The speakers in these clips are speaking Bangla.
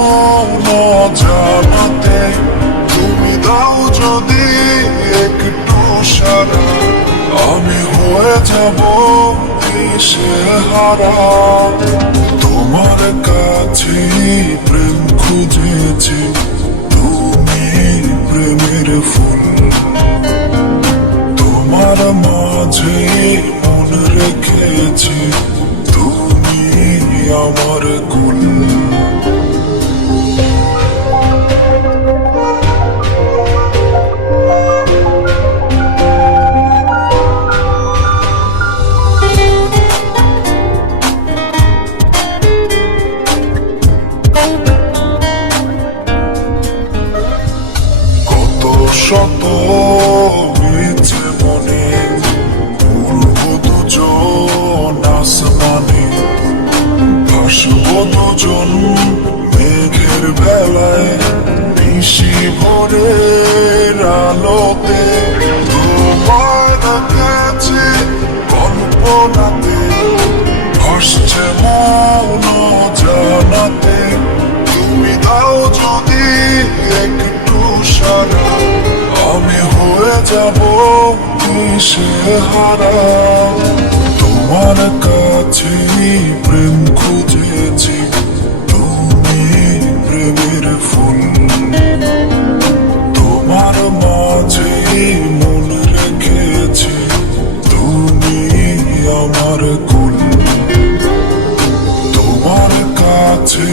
মন জানাতে, তুমি দাও যদি একটু সারা, আমি হয়ে যাব দিশেহারা। তোমার কাছে প্রেম খুঁজেছি, তুমি প্রেমের ফুল, তোমার মাঝে মন রেখেছি, তুমি আমার কুল। কত শত হয়েছে মনে, উড়বো দুজন আসমানে, ভাসবো দুজন মেঘের বেলায়, নিশি ভোরের আলোতে। তোমায় দেখেছি কল্পনাতে, ভাসছে মন জানাতে, তুমি দাও যদি একটু সারা, আমি হয়ে যাব দিশেহারা। তোমার কাছে প্রেম খুঁজেছি, তুমি প্রেমের ফুল, তোমার মাঝে মন রেখেছি, তুমি আমার কুল। তোমার কাছে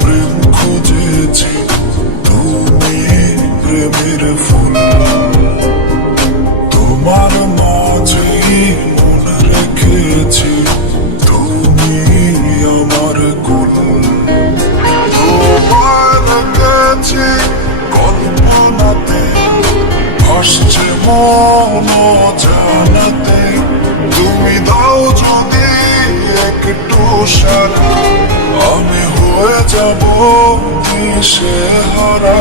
প্রেম খুঁজেছি, তুমি প্রেমের ফুল, তোমার মাঝে মন রেখেছি, তুমি আমার কুল। তোমায় দেখেছি কল্পনাতে, ভাসছে মন জানাতে, তুমি দাও যদি একটু সারা, আমি হয়ে যাব দিশেহারা।